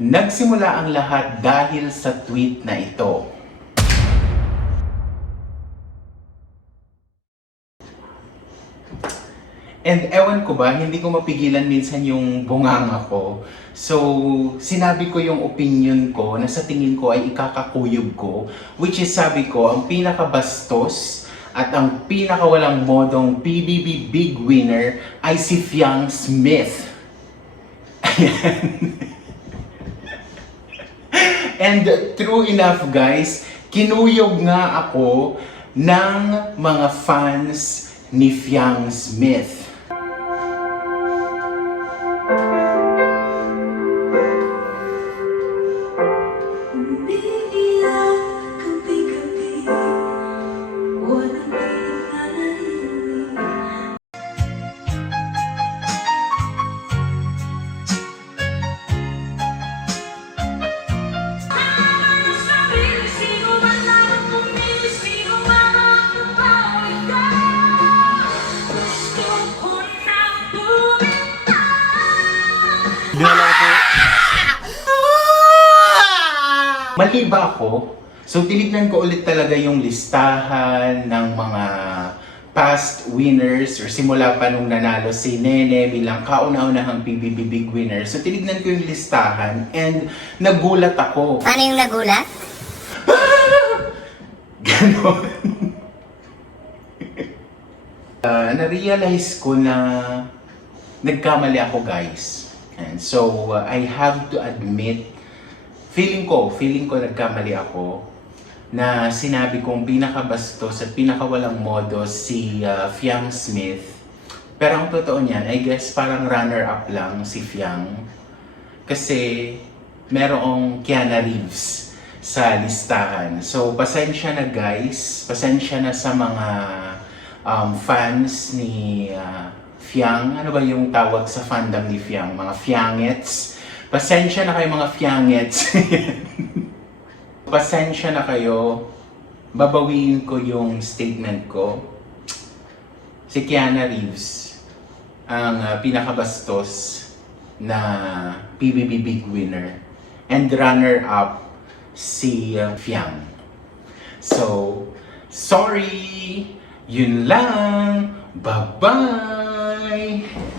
Nagsimula ang lahat dahil sa tweet na ito. And ewan ko ba, hindi ko mapigilan minsan yung bunganga ko. So, sinabi ko yung opinion ko na sa tingin ko ay ikakakuyog ko. Which is sabi ko, ang pinakabastos at ang pinakawalang modong PBB Big Winner ay si Fiang Smith. And true enough guys, kinuyog nga ako ng mga fans ni Fiang Smith. Bumitaw Mali ba ako? So tinignan ko ulit talaga yung listahan ng mga past winners or simula pa nung nanalo si Nene bilang kauna-unahang PBB Big Winner. So tinignan ko yung listahan and nagulat ako. Paano yung nagulat? Ganon. Ah, na-realize ko na nagkamali ako guys. And so, uh, I have to admit, feeling ko, feeling ko nagkamali ako na sinabi kong pinakabastos at pinakawalang modo si uh, Fiang Smith. Pero ang totoo niyan, I guess parang runner-up lang si Fiang. Kasi merong Kiana Reeves sa listahan. So, pasensya na guys. Pasensya na sa mga um, fans ni uh, Fiang. Ano ba yung tawag sa fandom ni Fiang? Mga Fiangets. Pasensya na kayo mga Fiangets. Pasensya na kayo. Babawiin ko yung statement ko. Si Kiana Reeves ang uh, pinakabastos na PBB Big Winner and runner-up si uh, Fiang. So, sorry! Yun lang! Bye-bye! Bye.